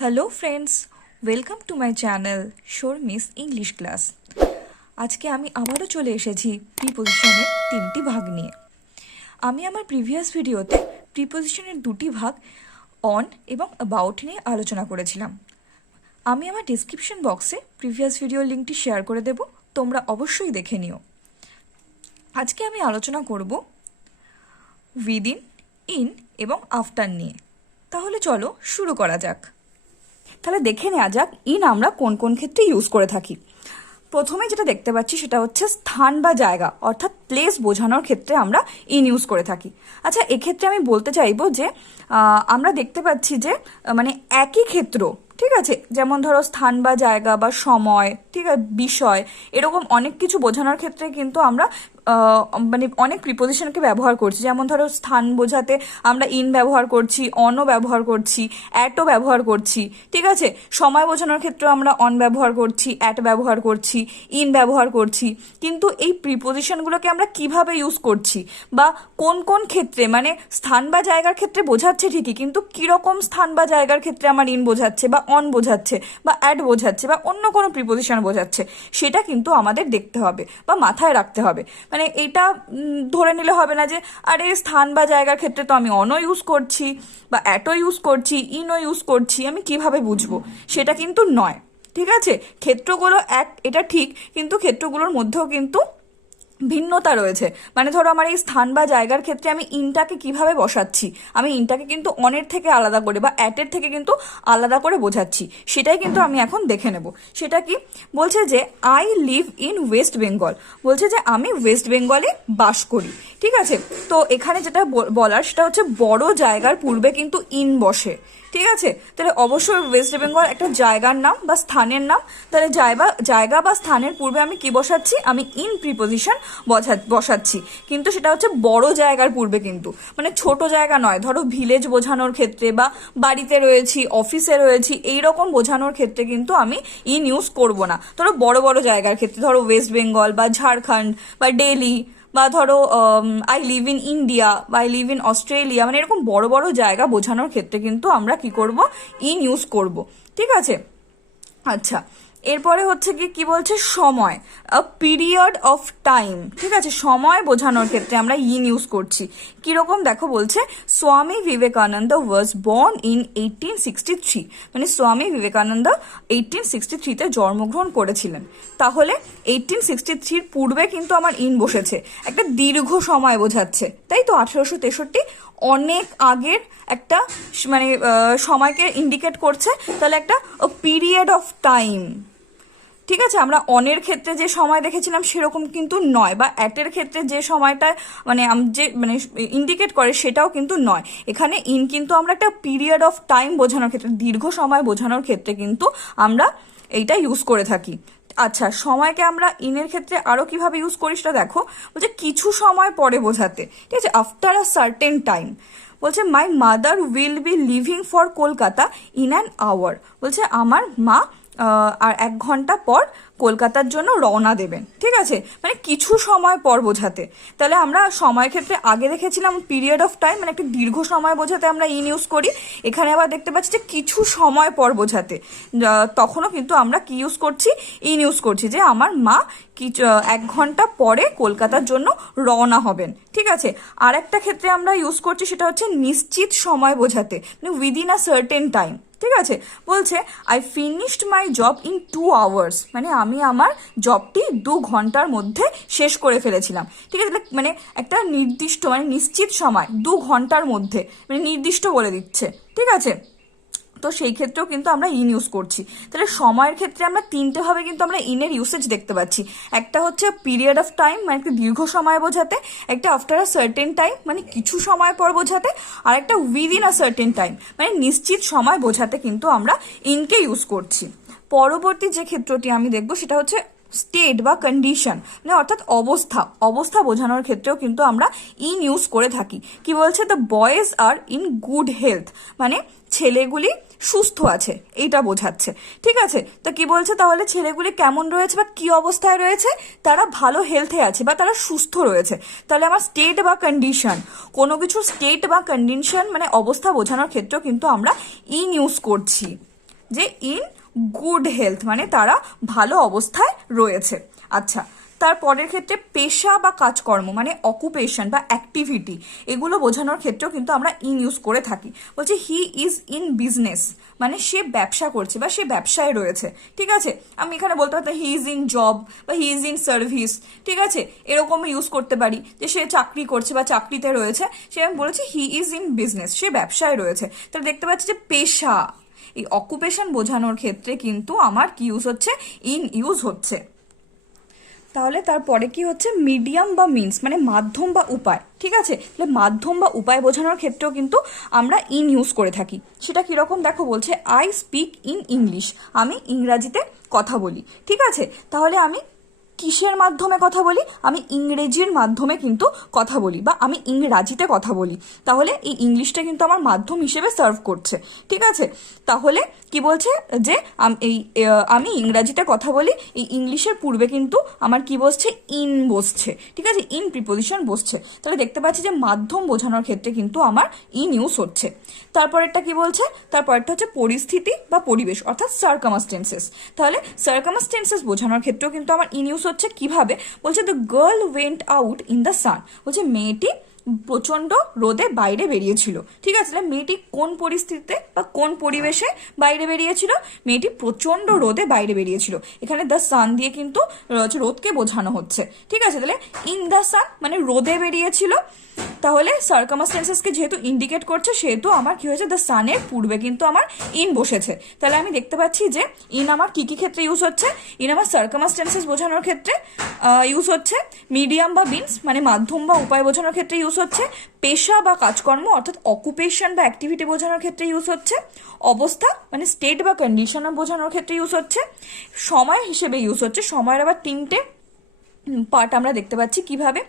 Hello friends, welcome to my channel Sharmi's English class. আজকে আমি আবারও চলে এসেছি প্রিপোজিশনের 3টি ভাগ নিয়ে। আমি আমার প্রিভিয়াস ভিডিওতে প্রিপোজিশনের 2টি ভাগ অন এবং অ্যাবাউট নিয়ে আলোচনা করেছিলাম। আমি আমার ডিসক্রিপশন বক্সে প্রিভিয়াস ভিডিওর লিঙ্কটি শেয়ার করে দেব, তোমরা অবশ্যই দেখে নিও। আজকে আমি আলোচনা করব উইদিন, ইন এবং আফটার নিয়ে। তাহলে চলো শুরু করা যাক। তাহলে দেখে নেওয়া যাক ইন আমরা কোন কোন ক্ষেত্রে ইউজ করে থাকি। প্রথমে যেটা দেখতে পাচ্ছি সেটা হচ্ছে স্থান বা জায়গা অর্থাৎ প্লেস বোঝানোর ক্ষেত্রে আমরা ইন ইউজ করে থাকি। আচ্ছা, এক্ষেত্রে আমি বলতে চাইবো যে আমরা দেখতে পাচ্ছি যে মানে একই ক্ষেত্র, ঠিক আছে, যেমন ধরো স্থান বা জায়গা বা সময়, ঠিক আছে, বিষয়, এরকম অনেক কিছু বোঝানোর ক্ষেত্রে কিন্তু আমরা মানে অনেক প্রিপোজিশনকে ব্যবহার করছি। যেমন ধরো স্থান বোঝাতে আমরা ইন ব্যবহার করছি, অনও ব্যবহার করছি, অ্যাটও ব্যবহার করছি, ঠিক আছে। সময় বোঝানোর ক্ষেত্রেও আমরা অন ব্যবহার করছি, অ্যাট ব্যবহার করছি, ইন ব্যবহার করছি। কিন্তু এই প্রিপোজিশনগুলোকে আমরা কিভাবে ইউজ করছি বা কোন কোন ক্ষেত্রে, মানে স্থান বা জায়গার ক্ষেত্রে বোঝাচ্ছে ঠিকই, কিন্তু কিরকম স্থান বা জায়গার ক্ষেত্রে আমার ইন বোঝাচ্ছে বা অন বোঝাচ্ছে বা অ্যাড বোঝাচ্ছে বা অন্য কোনো প্রিপোজিশন বোঝাচ্ছে, সেটা কিন্তু আমাদের দেখতে হবে বা মাথায় রাখতে হবে। মানে এটা ধরে নিলে হবে না যে আরে স্থান বা জায়গার ক্ষেত্রে তো আমি অনও ইউজ করছি বা অ্যাটও ইউজ করছি, ইনও ইউজ করছি, আমি কিভাবে বুঝবো, সেটা কিন্তু নয়, ঠিক আছে। ক্ষেত্রগুলো এক, এটা ঠিক, কিন্তু ক্ষেত্রগুলোর মধ্যেও কিন্তু ভিন্নতা রয়েছে। মানে ধরো আমার এই স্থান বা জায়গার ক্ষেত্রে আমি ইনটাকে কিভাবে বসাচ্ছি, আমি ইনটাকে কিন্তু অনের থেকে আলাদা করে বা অ্যাটের থেকে কিন্তু আলাদা করে বোঝাচ্ছি, সেটাই কিন্তু আমি এখন দেখে নেব। সেটা কি বলছে যে I live in West Bengal, বলছে যে আমি ওয়েস্ট বেঙ্গলে বাস করি, ঠিক আছে। তো এখানে যেটা বলার সেটা হচ্ছে বড় জায়গার পূর্বে কিন্তু ইন বসে, ঠিক আছে। তাহলে অবশ্যই ওয়েস্ট বেঙ্গল একটা জায়গার নাম বা স্থানের নাম। তাহলে জায়গা বা স্থানের পূর্বে আমি কি বসাচ্ছি, আমি ইন প্রিপোজিশন বসাচ্ছি, কিন্তু সেটা হচ্ছে বড় জায়গার পূর্বে, কিন্তু মানে ছোট জায়গা নয়। ধরো ভিলেজ বোঝানোর ক্ষেত্রে বা বাড়িতে রয়েছি, অফিসে রয়েছি, এইরকম বোঝানোর ক্ষেত্রে কিন্তু আমি ইন ইউজ করব না। ধরো বড় বড় জায়গার ক্ষেত্রে, ধরো ওয়েস্ট বেঙ্গল বা ঝাড়খণ্ড বা দিল্লি, বা ধরো আই লিভ ইন ইন্ডিয়া বা আই লিভ ইন অস্ট্রেলিয়া, মানে এরকম বড় বড় জায়গা বোঝানোর ক্ষেত্রে কিন্তু আমরা কি করব, ইন ইউজ করব, ঠিক আছে। আচ্ছা, এরপরে হচ্ছে কি বলছে সময়, আ পিরিয়ড অফ টাইম, ঠিক আছে। সময় বোঝানোর ক্ষেত্রে আমরা ইন ইউজ করছি কিরকম, দেখো বলছে Swami Vivekananda was born in 1863, মানে স্বামী বিবেকানন্দ 1863-তে জন্মগ্রহণ করেছিলেন। তাহলে 1863-র পূর্বে কিন্তু আমার ইন বসেছে, একটা দীর্ঘ সময় বোঝাচ্ছে, তাই তো। 1863 অনেক আগের একটা মানে সময়কে ইন্ডিকেট করছে, তাহলে একটা পিরিয়ড অফ টাইম, ঠিক আছে। আমরা অনের ক্ষেত্রে যে সময় দেখেছিলাম সেরকম কিন্তু নয়, বা অ্যাটের ক্ষেত্রে যে সময়টা মানে যে মানে ইন্ডিকেট করে সেটাও কিন্তু নয়। এখানে ইন কিন্তু আমরা একটা পিরিয়ড অফ টাইম বোঝানোর ক্ষেত্রে, দীর্ঘ সময় বোঝানোর ক্ষেত্রে কিন্তু আমরা এইটা ইউজ করে থাকি। আচ্ছা, সময়কে আমরা ইনের ক্ষেত্রে আরও কিভাবে ইউজ করি সেটা দেখো, বলছে কিছু সময় পরে বোঝাতে, ঠিক আছে, আফটার আ সার্টেন টাইম। বলছে my mother will be living for Kolkata in an hour, বলছে আমার মা আর 1 ঘন্টা পর কলকাতার জন্য রওনা দেবেন, ঠিক আছে, মানে কিছু সময় পর বোঝাতে। তাহলে আমরা সময় ক্ষেত্রে আগে দেখেছিলাম পিরিয়ড অফ টাইম, মানে একটা দীর্ঘ সময় বোঝাতে আমরা ইন ইউজ করি। এখানে আবার দেখতে পাচ্ছি যে কিছু সময় পর বোঝাতে, তখনও কিন্তু আমরা কি ইউজ করছি, ইন ইউজ করছি, যে আমার মা 1 ঘন্টা পরে কলকাতার জন্য রওনা হবেন, ঠিক আছে। আর একটা ক্ষেত্রে আমরা ইউজ করছি সেটা হচ্ছে নিশ্চিত সময় বোঝাতে, মানে উইদিন আ সার্টেন টাইম, ঠিক আছে। বলছে I finished my job in 2 hours, মানে আমি আমার জবটি 2 ঘন্টার মধ্যে শেষ করে ফেলেছিলাম, ঠিক আছে। মানে একটা নির্দিষ্ট মানে নিশ্চিত সময় 2 ঘন্টার মধ্যে, মানে নির্দিষ্ট বলে দিচ্ছে, ঠিক আছে। তো সেই ক্ষেত্রেও কিন্তু আমরা ইন ইউজ করছি। তাহলে সময়ের ক্ষেত্রে আমরা 3টে ভাবে কিন্তু আমরা ইনের ইউসেজ দেখতে পাচ্ছি। একটা হচ্ছে পিরিয়ড অফ টাইম, মানে একটা দীর্ঘ সময় বোঝাতে, একটা আফটার আ সার্টেন টাইম, মানে কিছু সময় পর বোঝাতে, আর একটা উইদিন আ সার্টেন টাইম, মানে নিশ্চিত সময় বোঝাতে কিন্তু আমরা ইনকে ইউজ করছি। পরবর্তী যে ক্ষেত্রটি আমি দেখব সেটা হচ্ছে স্টেট বা কন্ডিশন, মানে অর্থাৎ অবস্থা বোঝানোর ক্ষেত্রেও কিন্তু আমরা ইন ইউজ করে থাকি। কি বলছে, the boys are in good health, মানে ছেলেগুলি সুস্থ আছে, এইটা বোঝাচ্ছে, ঠিক আছে। তো কি বলছে, তাহলে ছেলেগুলি কেমন রয়েছে বা কি অবস্থায় রয়েছে, তারা ভালো হেলথে আছে বা তারা সুস্থ রয়েছে। তাহলে আমার স্টেট বা কন্ডিশন, কোনো কিছু স্টেট বা কন্ডিশন মানে অবস্থা বোঝানোর ক্ষেত্রেও কিন্তু আমরা ইন ইউজ করছি। যে ইন গুড হেলথ মানে তারা ভালো অবস্থায় রয়েছে। আচ্ছা, তারপরের ক্ষেত্রে পেশা বা কাজকর্ম মানে অকুপেশন বা অ্যাক্টিভিটি, এগুলো বোঝানোর ক্ষেত্রেও কিন্তু আমরা ইন ইউজ করে থাকি। বলছে হি ইজ ইন বিজনেস মানে সে ব্যবসা করছে বা সে ব্যবসায় রয়েছে। ঠিক আছে, আমি এখানে বলতে পারতাম হি ইজ ইন জব বা হি ইজ ইন সার্ভিস। ঠিক আছে, এরকম ইউজ করতে পারি যে সে চাকরি করছে বা চাকরিতে রয়েছে, সে আমি বলেছি হি ইজ ইন বিজনেস, সে ব্যবসায় রয়েছে। তাহলে দেখতে পাচ্ছি যে পেশা, এই অকুপেশন বোঝানোর ক্ষেত্রে কিন্তু আমার কি ইউজ হচ্ছে, ইন ইউজ হচ্ছে। তাহলে তারপরে কি হচ্ছে, মিডিয়াম বা মিনস মানে মাধ্যম বা উপায়। ঠিক আছে, তাহলে মাধ্যম বা উপায় বোঝানোর ক্ষেত্রেও কিন্তু আমরা ইন ইউজ করে থাকি। সেটা কীরকম দেখো, বলছে আই স্পিক ইন ইংলিশ, আমি ইংরাজিতে কথা বলি। ঠিক আছে, তাহলে আমি কিসের মাধ্যমে কথা বলি, আমি ইংরেজির মাধ্যমে কিন্তু কথা বলি বা আমি ইংরাজিতে কথা বলি। তাহলে এই ইংলিশটা কিন্তু আমার মাধ্যম হিসেবে সার্ভ করছে। ঠিক আছে, তাহলে কি বলছে যে আমি ইংরাজিতে কথা বলি, এই ইংলিশের পূর্বে কিন্তু আমার কি বসছে, ইন বসছে। ঠিক আছে, ইন প্রিপোজিশন বসছে। তাহলে দেখতে পাচ্ছি যে মাধ্যম বোঝানোর ক্ষেত্রে কিন্তু আমার ইন ইউজ হচ্ছে। তারপরেরটা কি বলছে, তারপরেরটা হচ্ছে পরিস্থিতি বা পরিবেশ অর্থাৎ সার্কামস্টেন্সেস। তাহলে সার্কামস্টেন্সেস বোঝানোর ক্ষেত্রেও কিন্তু আমার ইন ইউজ হচ্ছে। কিভাবে, বলছে the girl went out in the sun, বলছে মেয়েটি প্রচণ্ড রোদে বাইরে বেরিয়েছিল। ঠিক আছে, তাহলে মেয়েটি কোন পরিস্থিতিতে বা কোন পরিবেশে বাইরে বেরিয়েছিল, মেয়েটি প্রচণ্ড রোদে বাইরে বেরিয়েছিল। এখানে দ্য সান দিয়ে কিন্তু রোদকে বোঝানো হচ্ছে। ঠিক আছে, তাহলে ইন দ্য সান মানে রোদে বেরিয়েছিল। তাহলে সার্কামস্টেন্সেসকে যেহেতু ইন্ডিকেট করছে সেহেতু আমার কি হয়েছে, দ্য সানের পূর্বে কিন্তু আমার ইন বসেছে। তাহলে আমি দেখতে পাচ্ছি যে ইন আমার কি কি ক্ষেত্রে ইউজ হচ্ছে, ইন আমার সার্কামস্টেন্সেস বোঝানোর ক্ষেত্রে ইউজ হচ্ছে, মিডিয়াম বা মিনস মানে মাধ্যম বা উপায় বোঝানোর ক্ষেত্রে ইউজ হচ্ছে, পেশা বা কাজকর্ম অর্থাৎ অকুপেশন বা অ্যাক্টিভিটি বোঝানোর ক্ষেত্রে ইউজ হচ্ছে, অবস্থা মানে স্টেট বা কন্ডিশন বোঝানোর ক্ষেত্রে ইউজ হচ্ছে, সময় হিসেবে ইউজ হচ্ছে। সময়ের আবার তিনটে পার্ট আমরা দেখতে পাচ্ছি কিভাবে,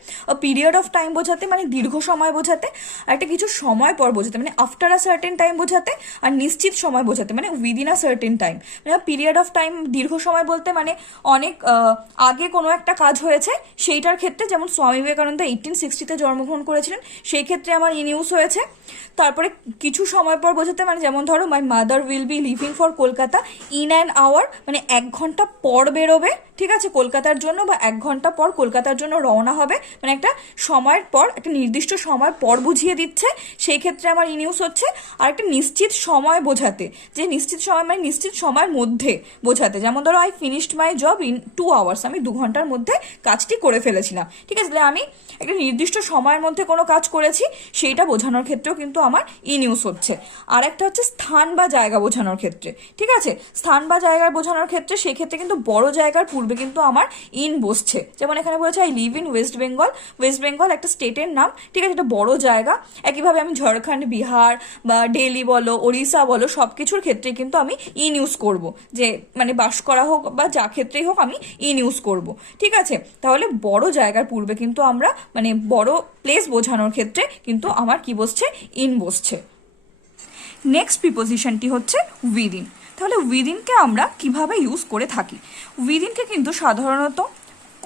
পিরিয়ড অফ টাইম বোঝাতে মানে দীর্ঘ সময় বোঝাতে, আর একটা কিছু সময় পর বোঝাতে মানে আফটার আ সার্টেন টাইম বোঝাতে, আর নিশ্চিত সময় বোঝাতে মানে উইদিন আ সার্টেন টাইম। মানে পিরিয়ড অফ টাইম দীর্ঘ সময় বলতে মানে অনেক আগে কোনো একটা কাজ হয়েছে সেইটার ক্ষেত্রে, যেমন স্বামী বিবেকানন্দ 1860-তে জন্মগ্রহণ করেছিলেন, সেই ক্ষেত্রে আমার ইন ইউজ হয়েছে। তারপরে কিছু সময় পর বোঝাতে মানে যেমন ধরো my mother will be living for Kolkata in an hour মানে 1 ঘন্টা পর বেরোবে। ঠিক আছে, কলকাতার জন্য বা 1 ঘন্টা পর কলকাতার জন্য রওনা হবে, মানে একটা সময়ের পর একটা নির্দিষ্ট সময় পর বুঝিয়ে দিচ্ছে, সেই ক্ষেত্রে আমার ইন ইউজ হচ্ছে। আর একটা নিশ্চিত সময় বোঝাতে, যে নিশ্চিত সময় মানে নিশ্চিত সময়ের মধ্যে বোঝাতে, যেমন ধরো I finished my job in 2 hours, আমি 2 ঘন্টার মধ্যে কাজটি করে ফেলেছিলাম। ঠিক আছে, তাহলে আমি একটা নির্দিষ্ট সময়ের মধ্যে কোনো কাজ করেছি সেইটা বোঝানোর ক্ষেত্রেও কিন্তু আমার ইন ইউজ হচ্ছে। আর একটা হচ্ছে স্থান বা জায়গা বোঝানোর ক্ষেত্রে। ঠিক আছে, স্থান বা জায়গা বোঝানোর ক্ষেত্রে সেই ক্ষেত্রে কিন্তু বড় জায়গার পূর্বে কিন্তু আমার ইন বসছে। যেমন এখানে বলেছে I live in West Bengal, West Bengal একটা স্টেটের নাম। ঠিক আছে, এটা বড় জায়গা। একইভাবে আমি ঝাড়খণ্ড, বিহার বা দিল্লি বলো, ওড়িশা বলো, সব কিছুর ক্ষেত্রে কিন্তু আমি ইন ইউজ করব, যে মানে বাস করা হোক বা যা ক্ষেত্রেই হোক আমি ইন ইউজ করব। ঠিক আছে, তাহলে বড় জায়গার পূর্বে কিন্তু আমরা মানে বড় প্লেস বোঝানোর ক্ষেত্রে কিন্তু আমার কি বসছে, ইন বসছে। নেক্সট প্রিপোজিশনটি হচ্ছে উইদিন। তাহলে উইদিনকে আমরা কিভাবে ইউজ করে থাকি, উইদিনকে কিন্তু সাধারণত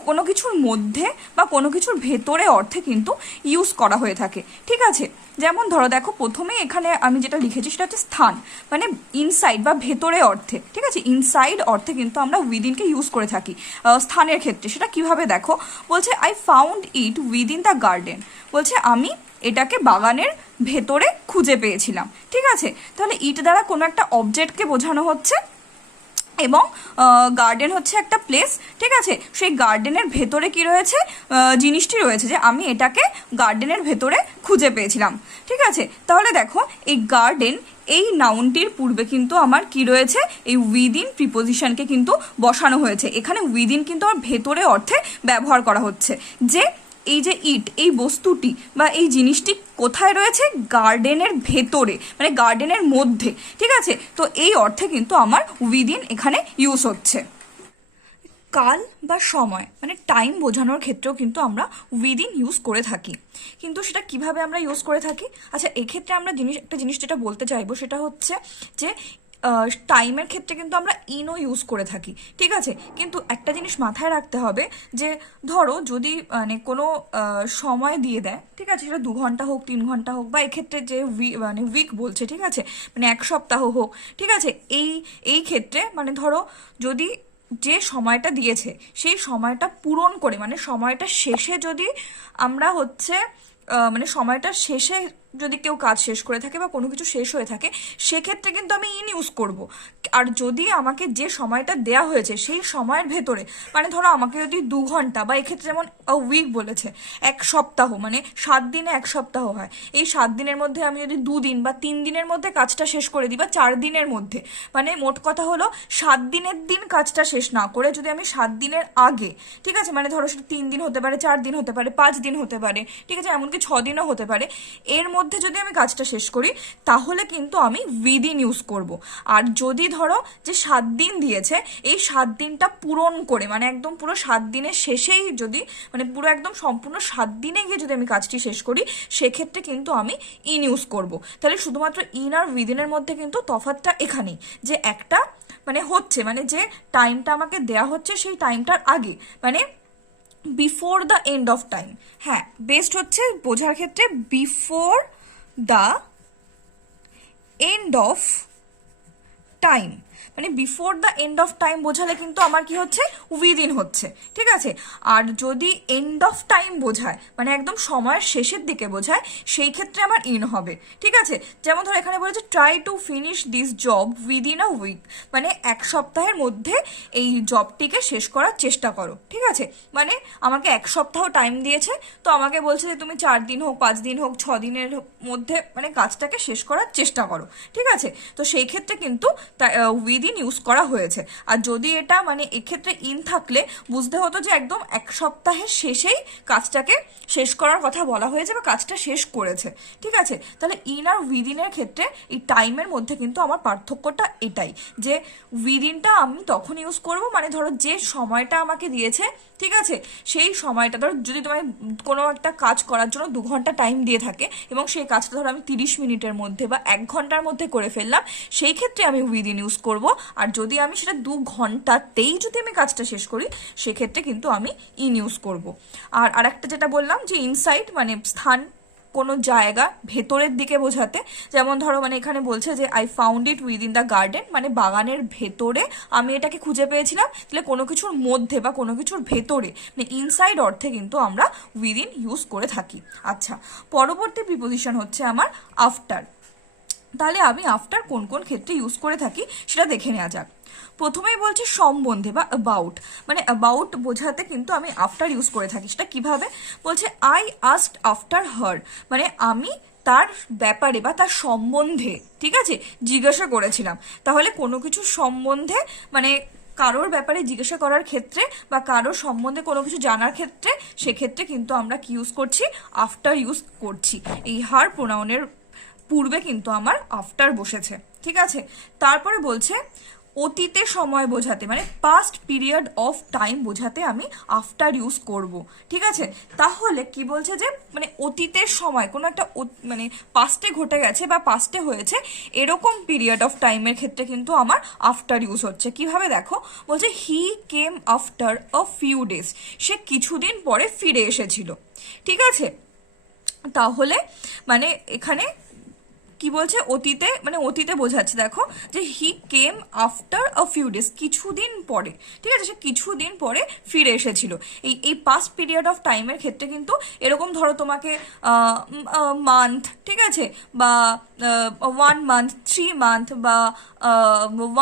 কোনো কিছুর মধ্যে বা কোনো কিছুর ভেতরে অর্থে কিন্তু ইউজ করা হয়ে থাকে। ঠিক আছে, যেমন ধরো দেখো প্রথমেই এখানে আমি যেটা লিখেছি সেটা হচ্ছে স্থান মানে ইনসাইড বা ভেতরে অর্থে। ঠিক আছে, ইনসাইড অর্থে কিন্তু আমরা উইদিনকে ইউজ করে থাকি স্থানের ক্ষেত্রে। সেটা কিভাবে দেখো, বলছে I found it within the garden, বলছে আমি এটাকে বাগানের ভেতরে খুঁজে পেয়েছিলাম। ঠিক আছে, তাহলে ইট দ্বারা কোনো একটা অবজেক্টকে বোঝানো হচ্ছে এবং গার্ডেন হচ্ছে একটা প্লেস। ঠিক আছে, সেই গার্ডেনের ভেতরে কি রয়েছে, জিনিসটি রয়েছে যে আমি এটাকে গার্ডেনের ভেতরে খুঁজে পেয়েছিলাম। ঠিক আছে, তাহলে দেখো এই গার্ডেন এই নাউনটির পূর্বে কিন্তু আমার কি রয়েছে, এই উইদিন প্রিপোজিশনকে কিন্তু বসানো হয়েছে। এখানে উইদিন কিন্তু আমার ভেতরে অর্থে ব্যবহার করা হচ্ছে, যে এই যে ইট এই বস্তুটি বা এই জিনিসটি কোথায় রয়েছে, গার্ডেনের ভেতরে মানে গার্ডেনের মধ্যে। ঠিক আছে, তো এই অর্থে কিন্তু আমার উইদিন এখানে ইউজ হচ্ছে। কাল বা সময় মানে টাইম বোঝানোর ক্ষেত্রেও কিন্তু আমরা উইদিন ইউজ করে থাকি, কিন্তু সেটা কিভাবে আমরা ইউজ করে থাকি। আচ্ছা, এক্ষেত্রে আমরা একটা জিনিস যেটা বলতে চাইবো সেটা হচ্ছে যে টাইমের ক্ষেত্রে কিন্তু আমরা ইনও ইউজ করে থাকি, ঠিক আছে। কিন্তু একটা জিনিস মাথায় রাখতে হবে যে ধরো যদি মানে কোনো সময় দিয়ে দেয়, ঠিক আছে, সেটা 2 ঘন্টা হোক, 3 ঘন্টা হোক, বা এক্ষেত্রে যে মানে উইক বলছে, ঠিক আছে, মানে 1 সপ্তাহ হোক, ঠিক আছে। এই এই ক্ষেত্রে মানে ধরো যদি যে সময়টা দিয়েছে সেই সময়টা পূরণ করে, মানে সময়টা শেষে যদি আমরা হচ্ছে মানে সময়টা শেষে যদি কেউ কাজ শেষ করে থাকে বা কোনো কিছু শেষ হয়ে থাকে, সেক্ষেত্রে কিন্তু আমি ইন ইউজ করব। আর যদি আমাকে যে সময়টা দেয়া হয়েছে সেই সময়ের ভেতরে, মানে ধরো আমাকে যদি 2 ঘন্টা, বা এক্ষেত্রে যেমন উইক বলেছে 1 সপ্তাহ, মানে 7 দিনে 1 সপ্তাহ হয়, এই 7 দিনের মধ্যে আমি যদি 2 দিন বা 3 দিনের মধ্যে কাজটা শেষ করে দিই, বা 4 দিনের মধ্যে, মানে মোট কথা হলো 7 দিনের দিন কাজটা শেষ না করে যদি আমি 7 দিনের আগে, ঠিক আছে, মানে ধরো সেটা 3 দিন হতে পারে, 4 দিন হতে পারে, 5 দিন হতে পারে, ঠিক আছে, এমনকি 6 দিনও হতে পারে, এর মধ্যে যদি আমি কাজটা শেষ করি তাহলে কিন্তু আমি উইদিন ইউজ করব। আর যদি ধরো যে 7 দিন দিয়েছে, এই 7 দিনটা পূরণ করে, মানে একদম পুরো 7 দিনের শেষেই যদি, মানে পুরো একদম সম্পূর্ণ 7 দিনে গিয়ে যদি আমি কাজটি শেষ করি, সেক্ষেত্রে কিন্তু আমি ইন ইউজ করব। তাহলে শুধুমাত্র ইন আর উইদিনের মধ্যে কিন্তু তফাৎটা এখানেই, যে একটা মানে হচ্ছে, মানে যে টাইমটা আমাকে দেয়া হচ্ছে সেই টাইমটার আগে, মানে before the end of time. হ্যাঁ, বেস্ট হচ্ছে বোঝার ক্ষেত্রে before the end of time, মানে before the end of time বোঝালে কিন্তু আমার কি হচ্ছে, উইদিন হচ্ছে, ঠিক আছে। আর যদি এন্ড অফ টাইম বোঝায়, মানে একদম সময়ের শেষের দিকে বোঝায়, সেই ক্ষেত্রে আমার ইন হবে, ঠিক আছে। যেমন ধর এখানে বলেছে try to finish this job within a week, মানে 1 সপ্তাহের মধ্যে এই জবটিকে শেষ করার চেষ্টা করো, ঠিক আছে। মানে আমাকে 1 সপ্তাহ টাইম দিয়েছে, তো আমাকে বলছে যে তুমি 4 দিন হোক, 5 দিন হোক, 6 দিনের মধ্যে মানে কাজটাকে শেষ করার চেষ্টা করো, ঠিক আছে। তো সেই ক্ষেত্রে কিন্তু উইদিন ইউজ করা হয়েছে। আর যদি এটা মানে এক্ষেত্রে ইন থাকলে বুঝতে হতো যে একদম 1 সপ্তাহের শেষেই কাজটাকে শেষ করার কথা বলা হয়েছে বা কাজটা শেষ করেছে, ঠিক আছে। তাহলে ইন আর উইদিনের ক্ষেত্রে এই টাইমের মধ্যে কিন্তু আমার পার্থক্যটা এটাই, যে উইদিনটা আমি তখন ইউজ করব, মানে ধরো যে সময়টা আমাকে দিয়েছে, ঠিক আছে, সেই সময়টা ধরো যদি তোমায় কোনো একটা কাজ করার জন্য 2 ঘন্টা টাইম দিয়ে থাকে এবং সেই কাজটা ধরো আমি 30 মিনিটের মধ্যে বা 1 ঘন্টার মধ্যে করে ফেললাম, সেই ক্ষেত্রে আমি উইদিন ইউজ করব। আর যদি আমি সেটা 2 ঘন্টাতেই যদি আমি কাজটা শেষ করি, সেক্ষেত্রে কিন্তু আমি ইন ইউজ করব। আর আরেকটা যেটা বললাম যে ইনসাইড, মানে স্থান, কোনো জায়গা ভেতরের দিকে বোঝাতে, যেমন ধরো মানে এখানে বলছে যে I found it within the garden, মানে বাগানের ভেতরে আমি এটাকে খুঁজে পেয়েছিলাম। তাহলে কোনো কিছুর মধ্যে বা কোনো কিছুর ভেতরে, মানে ইনসাইড অর্থে কিন্তু আমরা উইদিন ইউজ করে থাকি। আচ্ছা, পরবর্তী প্রিপোজিশন হচ্ছে আমার আফটার। তাহলে আমি আফটার কোন কোন ক্ষেত্রে ইউজ করে থাকি সেটা দেখে নেওয়া যাক। প্রথমেই বলছি সম্বন্ধে বা অ্যাবাউট, মানে অ্যাবাউট বোঝাতে কিন্তু আমি আফটার ইউজ করে থাকি। সেটা কিভাবে বলছে, আই আস্কড আফটার হার, মানে আমি তার ব্যাপারে বা তার সম্বন্ধে, ঠিক আছে, জিজ্ঞাসা করেছিলাম। তাহলে কোনো কিছু সম্বন্ধে, মানে কারোর ব্যাপারে জিজ্ঞাসা করার ক্ষেত্রে বা কারোর সম্বন্ধে কোনো কিছু জানার ক্ষেত্রে, সেক্ষেত্রে কিন্তু আমরা কি ইউজ করছি, আফটার ইউজ করছি। এই হার প্রোনাউনের পূর্বে কিন্তু আমার আফটার বসেছে, ঠিক আছে। তারপরে বলছে অতীতের সময় বোঝাতে, মানে পাস্ট পিরিয়ড অফ টাইম বোঝাতে আমি আফটার ইউজ করব, ঠিক আছে। তাহলে কি বলছে যে মানে অতীতের সময় কোনো একটা মানে পাস্টে ঘটে গেছে বা পাস্টে হয়েছে এরকম পিরিয়ড অফ টাইমের ক্ষেত্রে কিন্তু আমার আফটার ইউজ হচ্ছে। কিভাবে দেখো, বলছে he came after a few days, সে কিছুদিন পরে ফিরে এসেছিল, ঠিক আছে। তাহলে মানে এখানে কি বলছে, অতীতে, মানে অতীতে বোঝাচ্ছে, দেখো যে he came after a few days, কিছুদিন পরে, ঠিক আছে, সে কিছুদিন পরে ফিরে এসেছিল। এই পাস্ট পিরিয়ড অফ টাইমের ক্ষেত্রে কিন্তু এরকম ধরো তোমাকে মান্থ, ঠিক আছে, বা 1 মান্থ, 3 মান্থ, বা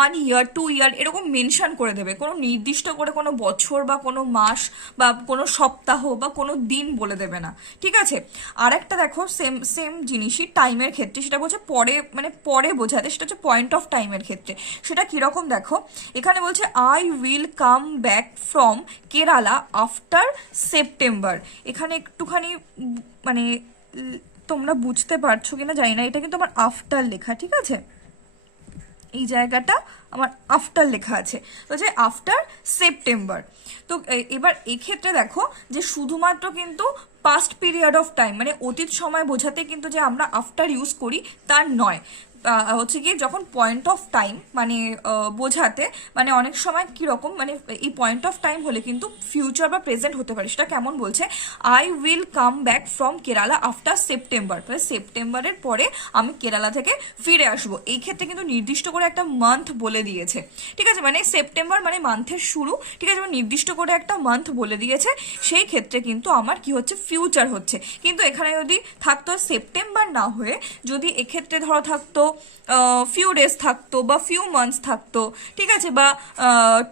1 ইয়ার, 2 ইয়ার এরকম মেনশন করে দেবে, কোনো নির্দিষ্ট করে কোনো বছর বা কোনো মাস বা কোনো সপ্তাহ বা কোনো দিন বলে দেবে না, ঠিক আছে। আর একটা দেখো সেম সেম জিনিসই টাইমের ক্ষেত্রে, সেটা বলছে পরে, মানে পরে বোঝাতে, সেটা হচ্ছে পয়েন্ট অফ টাইমের ক্ষেত্রে। সেটা কিরকম দেখো, এখানে বলছে I will come back from Kerala after September. এখানে একটুখানি মানে তোমরা বুঝতে পারছো কিনা জানি না, এটা কিন্তু আমার আফটার লেখা, ঠিক আছে, এই জায়গাটা আমার আফটার লেখা আছে, বলছে আফটার সেপ্টেম্বর। তো এবার এক্ষেত্রে দেখো যে শুধুমাত্র কিন্তু পাস্ট পিরিয়ড অফ টাইম, মানে অতীত সময় বোঝাতে কিন্তু যে আমরা আফটার ইউজ করি তার নয়, হচ্ছে কি যখন পয়েন্ট অফ টাইম মানে বোঝাতে মানে অনেক সময় কীরকম মানে এই পয়েন্ট অফ টাইম হলে কিন্তু ফিউচার বা প্রেজেন্ট হতে পারে। সেটা কেমন বলছে, I will come back from Kerala after September, মানে সেপ্টেম্বরের পরে আমি কেরালা থেকে ফিরে আসবো। এই ক্ষেত্রে কিন্তু নির্দিষ্ট করে একটা মান্থ বলে দিয়েছে, ঠিক আছে, মানে সেপ্টেম্বর মানে মান্থের শুরু, ঠিক আছে, নির্দিষ্ট করে একটা মান্থ বলে দিয়েছে। সেই ক্ষেত্রে কিন্তু আমার কি হচ্ছে, ফিউচার হচ্ছে। কিন্তু এখানে যদি থাকতো সেপ্টেম্বর না হয়ে যদি এক্ষেত্রে ধরো থাকতো ফিউ ডেজ থাকতো বা ফিউ মান্থস থাকতো, ঠিক আছে, বা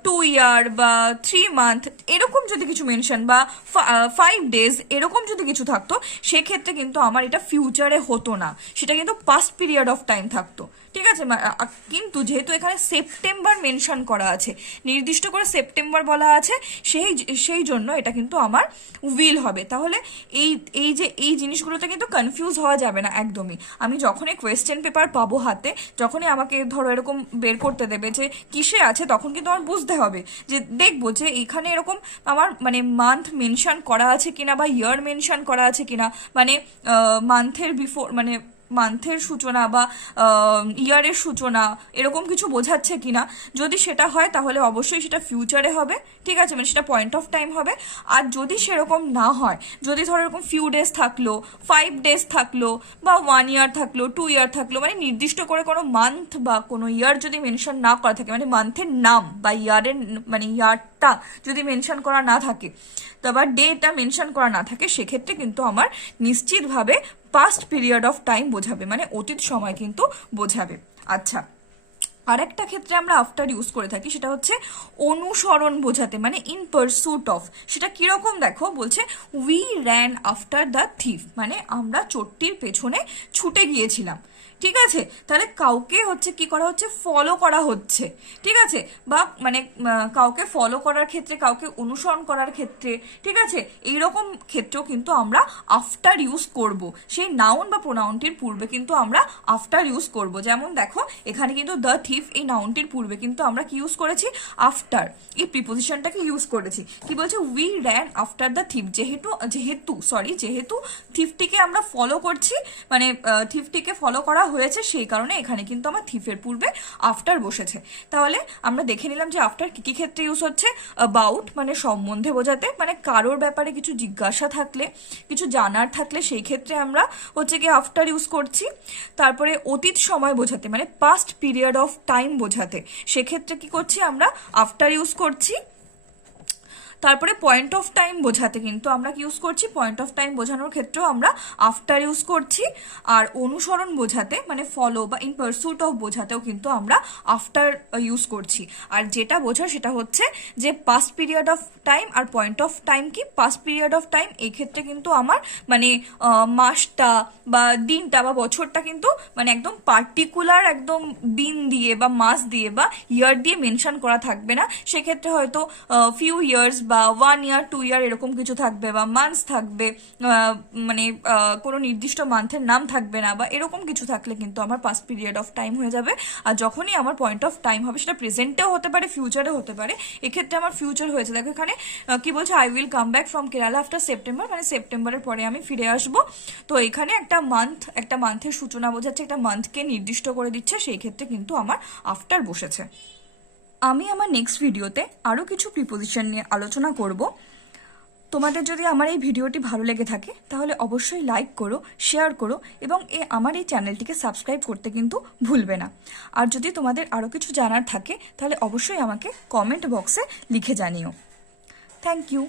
2 ইয়ার বা 3 মান্থ এরকম যদি কিছু মেনশন বা 5 ডেজ এরকম যদি কিছু থাকতো, সেক্ষেত্রে কিন্তু আমার এটা ফিউচারে হতো না, সেটা কিন্তু পাস্ট পিরিয়ড অফ টাইম থাকতো, ঠিক আছে। কিন্তু যেহেতু এখানে সেপ্টেম্বর মেনশন করা আছে, নির্দিষ্ট করে সেপ্টেম্বর বলা আছে, সেই জন্য এটা কিন্তু আমার উইল হবে। তাহলে এই জিনিসগুলোতে কিন্তু কনফিউজ হওয়া যাবে না একদমই। আমি যখনই কোয়েশ্চেন পেপার পাবো হাতে, যখনই আমাকে ধরো এরকম বের করতে দেবে যে কিসে আছে, তখন কিন্তু আমার বুঝতে হবে যে দেখবো যে এখানে এরকম আমার মানে মান্থ মেনশন করা আছে কিনা বা ইয়ার মেনশন করা আছে কিনা, মানে মান্থের বিফোর মানে মান্থের সূচনা বা ইয়ারের সূচনা এরকম কিছু বোঝাচ্ছে কিনা। যদি সেটা হয় তাহলে অবশ্যই সেটা ফিউচারে হবে, ঠিক আছে, মানে সেটা পয়েন্ট অফ টাইম হবে। আর যদি সেরকম না হয়, যদি ধরো এরকম ফিউ ডেজ থাকলো, 5 ডেজ থাকলো বা 1 ইয়ার থাকলো, 2 ইয়ার থাকলো, মানে নির্দিষ্ট করে কোনো মান্থ বা কোনো ইয়ার যদি মেনশন না করা থাকে, মানে মান্থের নাম বা ইয়ারের মানে ইয়ারটা যদি মেনশন করা না থাকে বা ডেটা মেনশন করা না থাকে, সেক্ষেত্রে কিন্তু আমার নিশ্চিতভাবে পাস্ট পিরিয়ড অফ টাইম বোঝাবে, মানে অতীত সময় কিন্তু বোঝাবে। আচ্ছা, আরেকটা ক্ষেত্রে আমরা আফটার ইউজ করে থাকি, সেটা হচ্ছে অনুসরণ বোঝাতে, মানে ইন পারসুট অফ। সেটা কিরকম দেখো, বলছে we ran after the thief, মানে আমরা চোরটির পেছনে ছুটে গিয়েছিলাম, ঠিক আছে। তাহলে কাউকে হচ্ছে কি করা হচ্ছে, ফলো করা হচ্ছে, ঠিক আছে, বা মানে কাউকে ফলো করার ক্ষেত্রে, কাউকে অনুসরণ করার ক্ষেত্রে, ঠিক আছে, এইরকম ক্ষেত্রেও কিন্তু আমরা আফটার ইউজ করব। সেই নাউন বা প্রোনাউনটির পূর্বে কিন্তু আমরা আফটার ইউজ করব। যেমন দেখো এখানে কিন্তু দ্য থিফ এই নাউনটির পূর্বে কিন্তু আমরা কি ইউজ করেছি, আফটার, এই প্রিপোজিশনটাকে ইউজ করেছি। কি বলছে, we ran after the thief, যেহেতু থিফটিকে আমরা ফলো করছি, মানে থিফটিকে ফলো করা হয়েছে, সেই কারণে এখানে কিন্তু আমার থিফের পূর্বে আফটার বসেছে। তাহলে আমরা দেখে নিলাম যে আফটার কি কি ক্ষেত্রে ইউজ হচ্ছে। অ্যাবাউট মানে সম্বন্ধে বোঝাতে, মানে কারোর ব্যাপারে কিছু জিজ্ঞাসা থাকলে, কিছু জানার থাকলে, সেই ক্ষেত্রে আমরা হচ্ছে কি আফটার ইউজ করছি। তারপরে অতীত সময় বোঝাতে, মানে পাস্ট পিরিয়ড অফ টাইম বোঝাতে, সেক্ষেত্রে কি করছি আমরা আফটার ইউজ করছি। তারপরে পয়েন্ট অফ টাইম বোঝাতে কিন্তু আমরা কি ইউজ করছি, পয়েন্ট অফ টাইম বোঝানোর ক্ষেত্রেও আমরা আফটার ইউজ করছি। আর অনুসরণ বোঝাতে মানে ফলো বা ইন পারসুট অফ বোঝাতেও কিন্তু আমরা আফটার ইউজ করছি। আর যেটা বোঝা সেটা হচ্ছে যে পাস্ট পিরিয়ড অফ টাইম আর পয়েন্ট অফ টাইম কি, পাস্ট পিরিয়ড অফ টাইম এই ক্ষেত্রে কিন্তু আমার মানে মাসটা বা দিনটা বা বছরটা কিন্তু মানে একদম পার্টিকুলার একদম দিন দিয়ে বা মাস দিয়ে বা ইয়ার দিয়ে মেনশন করা থাকবে না। সেক্ষেত্রে হয়তো ফিউ ইয়ার্স বা 1 ইয়ার 2 ইয়ার এরকম কিছু থাকবে, বা মান্থস থাকবে, মানে কোনো নির্দিষ্ট মান্থের নাম থাকবে না, বা এরকম কিছু থাকলে কিন্তু আমার পাস্ট পিরিয়ড অফ টাইম হয়ে যাবে। আর যখনই আমার পয়েন্ট অফ টাইম হবে, সেটা প্রেজেন্টেও হতে পারে, ফিউচারেও হতে পারে। এক্ষেত্রে আমার ফিউচার হয়েছে, দেখো এখানে কি বলছে, I will come back from Kerala after September, মানে সেপ্টেম্বরের পরে আমি ফিরে আসবো। তো এখানে একটা মান্থের সূচনা বোঝাচ্ছে, একটা মান্থকে নির্দিষ্ট করে দিচ্ছে, সেই ক্ষেত্রে কিন্তু আমার আফটার বসেছে। আমি আমার নেক্সট ভিডিওতে আরও কিছু প্রিপোজিশন নিয়ে আলোচনা করব। তোমাদের যদি আমার এই ভিডিওটি ভালো লেগে থাকে তাহলে অবশ্যই লাইক করো, শেয়ার করো এবং আমার এই চ্যানেলটিকে সাবস্ক্রাইব করতে কিন্তু ভুলবে না। আর যদি তোমাদের আরও কিছু জানার থাকে তাহলে অবশ্যই আমাকে কমেন্ট বক্সে লিখে জানিও। Thank you.